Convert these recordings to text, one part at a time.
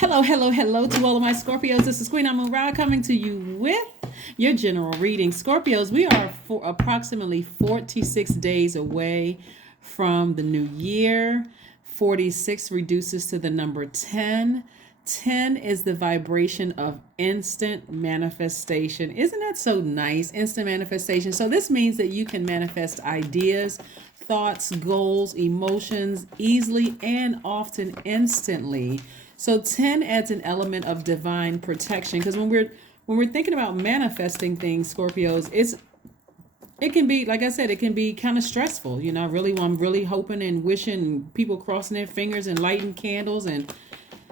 Hello, hello, hello to all of my Scorpios. This is Queen Amun Ra coming to you with your general reading. Scorpios, we are for approximately 46 days away from the new year. 46 reduces to the number 10. 10 is the vibration of instant manifestation. Isn't that so nice? Instant manifestation. So this means that you can manifest ideas, thoughts, goals, emotions easily and often instantly. So 10 adds an element of divine protection because when we're thinking about manifesting things, Scorpios, it can be, like I said, it can be kind of stressful. I'm really hoping and wishing, people crossing their fingers and lighting candles and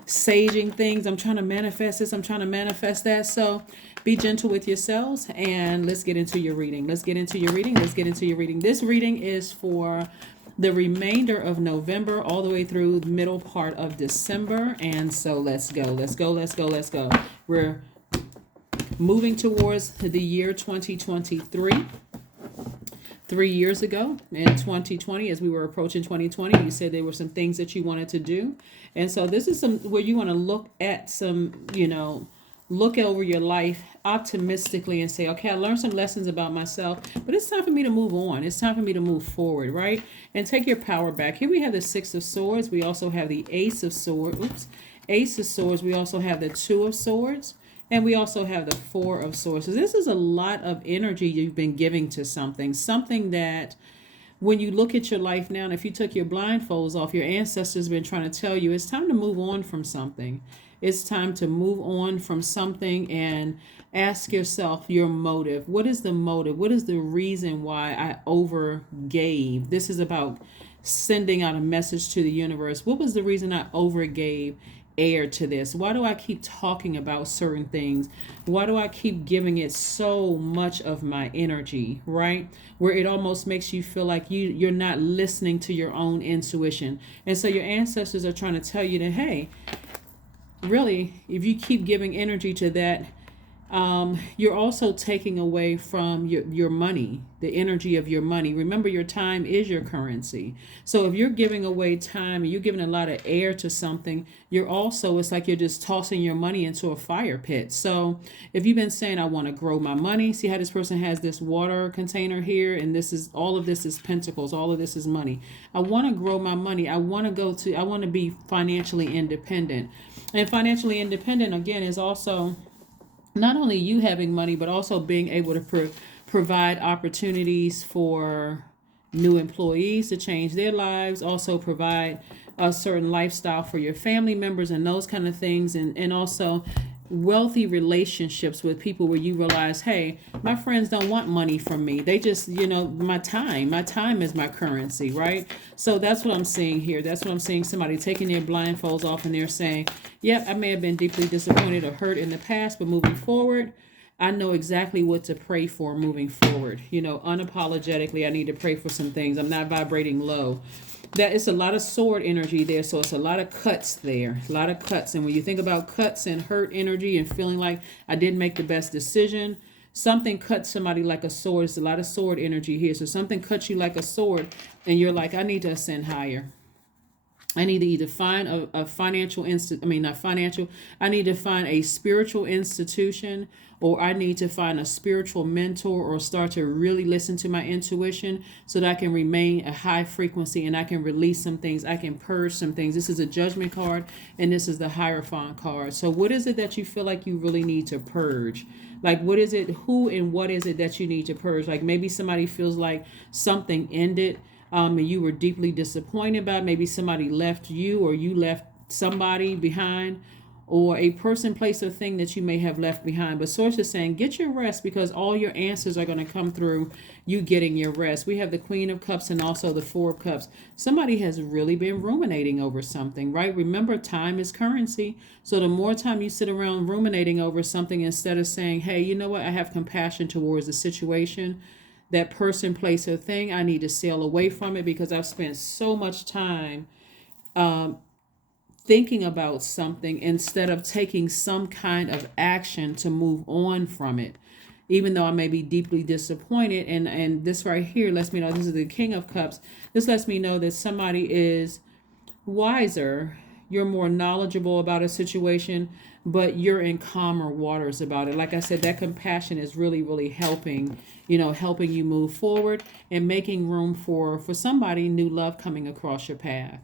saging things. I'm trying to manifest this. I'm trying to manifest that. So be gentle with yourselves and let's get into your reading. Let's get into your reading. Let's get into your reading. This reading is for the remainder of November all the way through the middle part of December. And so let's go. Let's go. Let's go. Let's go. We're moving towards the year 2023. 3 years ago in 2020, as we were approaching 2020, you said there were some things that you wanted to do. And so this is some where you want to look at some, look over your life optimistically and say, okay, I learned some lessons about myself, but it's time for me to move on. It's time for me to move forward, right? And take your power back. Here we have the Six of Swords. We also have the Ace of Swords. Ace of Swords. We also have the Two of Swords. And we also have the Four of Swords. So this is a lot of energy you've been giving to something that when you look at your life now, and if you took your blindfolds off, your ancestors have been trying to tell you it's time to move on from something. It's time to move on from something and ask yourself your motive. What is the motive? What is the reason why I overgave? This is about sending out a message to the universe. What was the reason I overgave air to this? Why do I keep talking about certain things? Why do I keep giving it so much of my energy, right? Where it almost makes you feel like you're not listening to your own intuition. And so your ancestors are trying to tell you that, hey, really, if you keep giving energy to that, you're also taking away from your money, the energy of your money. Remember, your time is your currency. So if you're giving away time and you're giving a lot of air to something, it's like you're just tossing your money into a fire pit. So if you've been saying, I want to grow my money, see how this person has this water container here, and all of this is pentacles, all of this is money. I want to grow my money. I want to be financially independent. And financially independent, again, is also not only you having money, but also being able to provide opportunities for new employees to change their lives, also provide a certain lifestyle for your family members and those kind of things. And also wealthy relationships with people where you realize, hey, my friends don't want money from me. They just, my time is my currency, right? So that's what I'm seeing here. That's what I'm seeing. Somebody taking their blindfolds off and they're saying, yep, I may have been deeply disappointed or hurt in the past, but moving forward, I know exactly what to pray for moving forward. Unapologetically, I need to pray for some things. I'm not vibrating low. That it's a lot of sword energy there, so it's a lot of cuts there, a lot of cuts. And when you think about cuts and hurt energy and feeling like I didn't make the best decision, something cuts somebody like a sword. It's a lot of sword energy here. So something cuts you like a sword and you're like, I need to ascend higher. I need to either find a financial I need to find a spiritual institution, or I need to find a spiritual mentor, or start to really listen to my intuition so that I can remain a high frequency and I can release some things. I can purge some things. This is a Judgment card and this is the Hierophant card. So what is it that you feel like you really need to purge? Like, what is it, who and what is it that you need to purge? Like maybe somebody feels like something ended and you were deeply disappointed by it. Maybe somebody left you or you left somebody behind, or a person, place, or thing that you may have left behind. But Source is saying, get your rest because all your answers are going to come through you getting your rest. We have the Queen of Cups and also the Four of Cups. Somebody has really been ruminating over something, right? Remember, time is currency. So the more time you sit around ruminating over something instead of saying, hey, you know what? I have compassion towards the situation, that person, place, or thing. I need to sail away from it because I've spent so much time thinking about something instead of taking some kind of action to move on from it. Even though I may be deeply disappointed, and this right here lets me know, this is the King of Cups. This lets me know that somebody is wiser you're more knowledgeable about a situation, but you're in calmer waters about it. Like I said, that compassion is really, really helping, helping you move forward and making room for somebody new love coming across your path.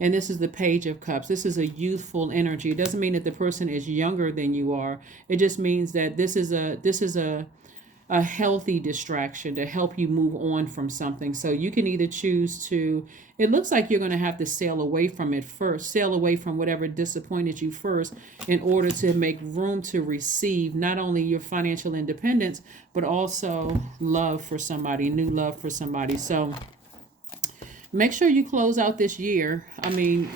And this is the Page of Cups. This is a youthful energy. It doesn't mean that the person is younger than you are. It just means that this is a healthy distraction to help you move on from something. So you can either choose to, it looks like you're going to have to sail away from it first, sail away from whatever disappointed you first in order to make room to receive not only your financial independence, but also love for somebody, new love for somebody. So make sure you close out this year. I mean,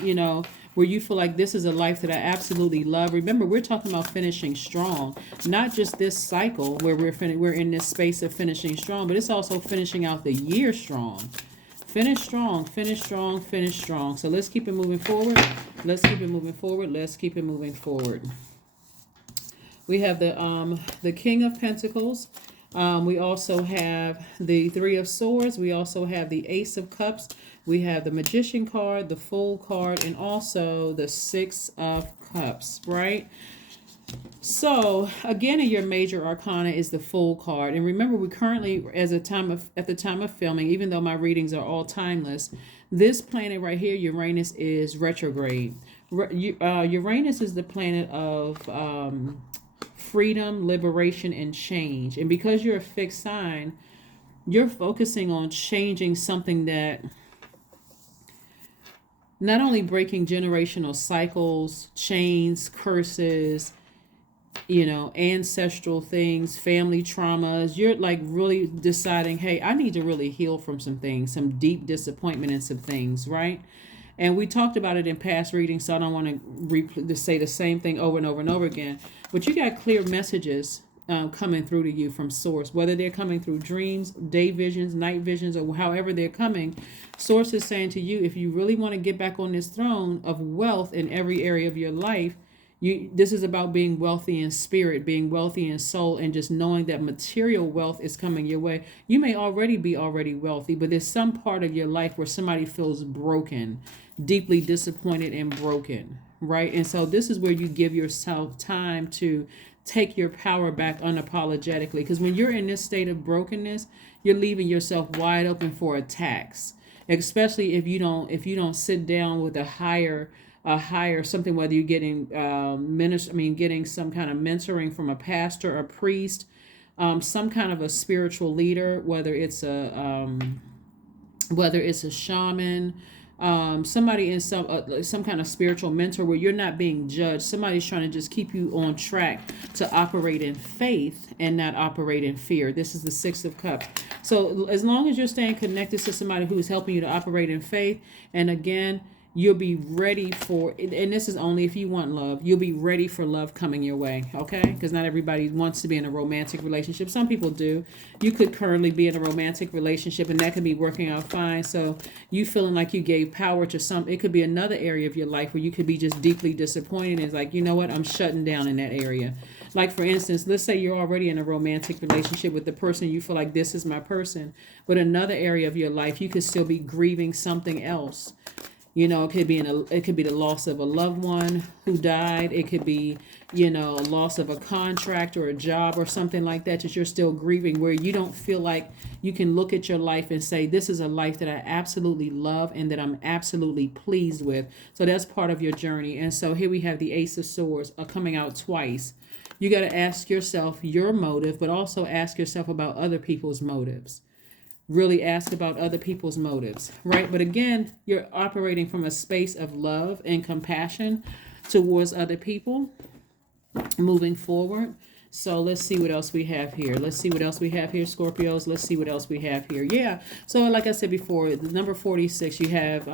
where you feel like this is a life that I absolutely love. Remember, we're talking about finishing strong, not just this cycle where we're in this space of finishing strong, but it's also finishing out the year strong. Finish strong, finish strong, finish strong. So let's keep it moving forward. Let's keep it moving forward. Let's keep it moving forward. We have the King of Pentacles. We also have the Three of Swords. We also have the Ace of Cups. We have the Magician card, the Fool card, and also the Six of Cups, right? So again, in your major arcana is the Fool card. And remember, we currently, at the time of filming, even though my readings are all timeless, this planet right here, Uranus, is retrograde. Uranus is the planet of freedom, liberation, and change. And because you're a fixed sign, you're focusing on changing something that not only breaking generational cycles, chains, curses, ancestral things, family traumas. You're like really deciding, hey, I need to really heal from some things, some deep disappointment in some things, right? And we talked about it in past readings, so I don't want to say the same thing over and over and over again. But you got clear messages coming through to you from Source, whether they're coming through dreams, day visions, night visions, or however they're coming. Source is saying to you, if you really want to get back on this throne of wealth in every area of your life, this is about being wealthy in spirit, being wealthy in soul, and just knowing that material wealth is coming your way. You may already be wealthy, but there's some part of your life where somebody feels broken, deeply disappointed and broken, right? And so this is where you give yourself time to take your power back unapologetically. Because when you're in this state of brokenness, you're leaving yourself wide open for attacks, especially if you don't sit down with a higher something, whether you're getting getting some kind of mentoring from a pastor, a priest, some kind of a spiritual leader, whether it's a shaman, somebody in some kind of spiritual mentor where you're not being judged. Somebody's trying to just keep you on track to operate in faith and not operate in fear. This is the Six of Cups. So as long as you're staying connected to somebody who's helping you to operate in faith, and again, you'll be ready for, and this is only if you want love, you'll be ready for love coming your way, okay? Because not everybody wants to be in a romantic relationship. Some people do. You could currently be in a romantic relationship, and that could be working out fine. So you feeling like you gave power to some, it could be another area of your life where you could be just deeply disappointed. And it's like, you know what, I'm shutting down in that area. Like, for instance, let's say you're already in a romantic relationship with the person, you feel like this is my person, but another area of your life, you could still be grieving something else. It could be the loss of a loved one who died. It could be, a loss of a contract or a job or something like that you're still grieving, where you don't feel like you can look at your life and say, this is a life that I absolutely love and that I'm absolutely pleased with. So that's part of your journey. And so here we have the Ace of Swords coming out twice. You got to ask yourself your motive, but also ask yourself about other people's motives. Really ask about other people's motives, right? But again, you're operating from a space of love and compassion towards other people moving forward. So let's see what else we have here. Scorpios. Let's see what else we have here. Yeah. So like I said before, the number 46 you have,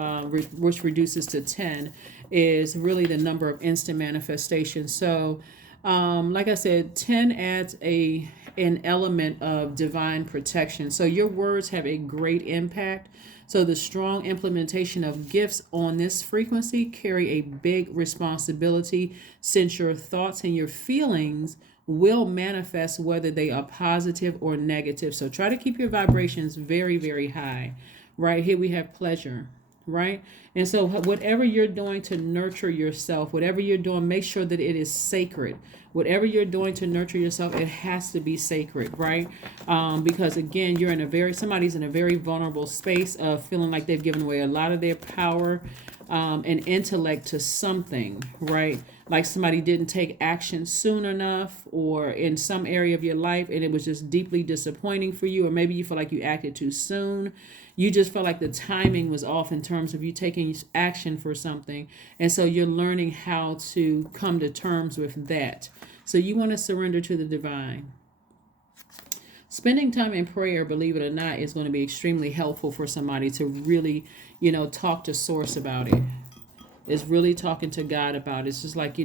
which reduces to 10, is really the number of instant manifestation. So like I said, 10 adds an element of divine protection. So your words have a great impact. So the strong implementation of gifts on this frequency carry a big responsibility, since your thoughts and your feelings will manifest whether they are positive or negative. So try to keep your vibrations very, very high. Right here we have pleasure. right? And so whatever you're doing to nurture yourself, whatever you're doing, make sure that it is sacred. Whatever you're doing to nurture yourself, it has to be sacred, right? Because again, somebody's in a very vulnerable space of feeling like they've given away a lot of their power and intellect to something, right? Like somebody didn't take action soon enough, or in some area of your life, and it was just deeply disappointing for you, or maybe you feel like you acted too soon. You just felt like the timing was off in terms of you taking action for something. And so you're learning how to come to terms with that. So you want to surrender to the divine. Spending time in prayer, believe it or not, is going to be extremely helpful for somebody to really, talk to source about it. It's really talking to God about it. It's just like,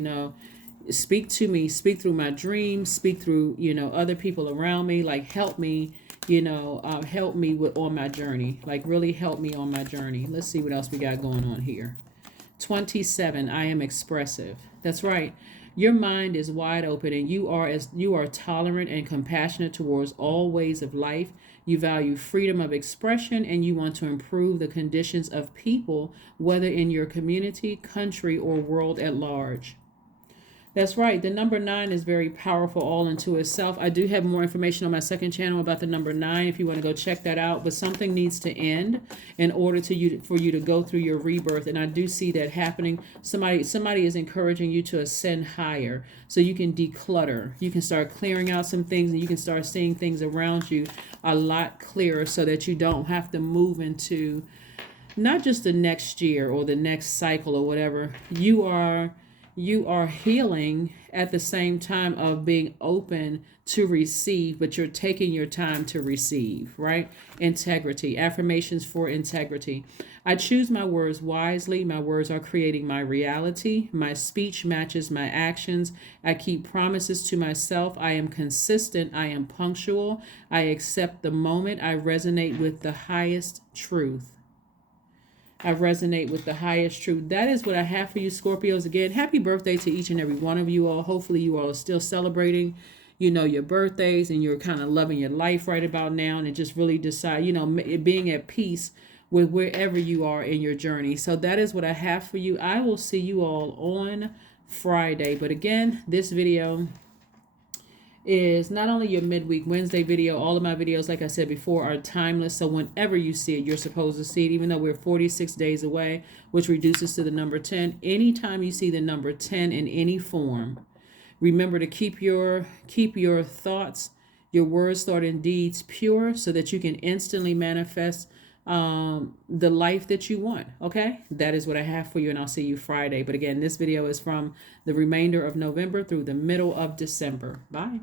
speak to me, speak through my dreams, speak through, other people around me, like help me, help me on my journey, like really help me on my journey. Let's see what else we got going on here. 27, I am expressive. That's right. Your mind is wide open, and you are tolerant and compassionate towards all ways of life. You value freedom of expression, and you want to improve the conditions of people, whether in your community, country, or world at large. That's right. The number 9 is very powerful all into itself. I do have more information on my second channel about the number 9 if you want to go check that out. But something needs to end in order for you to go through your rebirth. And I do see that happening. Somebody is encouraging you to ascend higher so you can declutter. You can start clearing out some things, and you can start seeing things around you a lot clearer so that you don't have to move into not just the next year or the next cycle or whatever. You are healing at the same time of being open to receive, but you're taking your time to receive, right? Integrity, affirmations for integrity. I choose my words wisely. My words are creating my reality. My speech matches my actions. I keep promises to myself. I am consistent. I am punctual. I accept the moment. I resonate with the highest truth. I resonate with the highest truth. That is what I have for you, Scorpios. Again, happy birthday to each and every one of you all. Hopefully you all are still celebrating, your birthdays, and you're kind of loving your life right about now, and just really decide, being at peace with wherever you are in your journey. So that is what I have for you. I will see you all on Friday. But again, this video is not only your midweek Wednesday video. All of my videos, like I said before, are timeless. So whenever you see it, you're supposed to see it, even though we're 46 days away, which reduces to the number 10. Anytime you see the number 10 in any form, remember to keep your thoughts, your words, thought, and deeds pure so that you can instantly manifest the life that you want. Okay, that is what I have for you, and I'll see you Friday. But again, this video is from the remainder of November through the middle of December. Bye.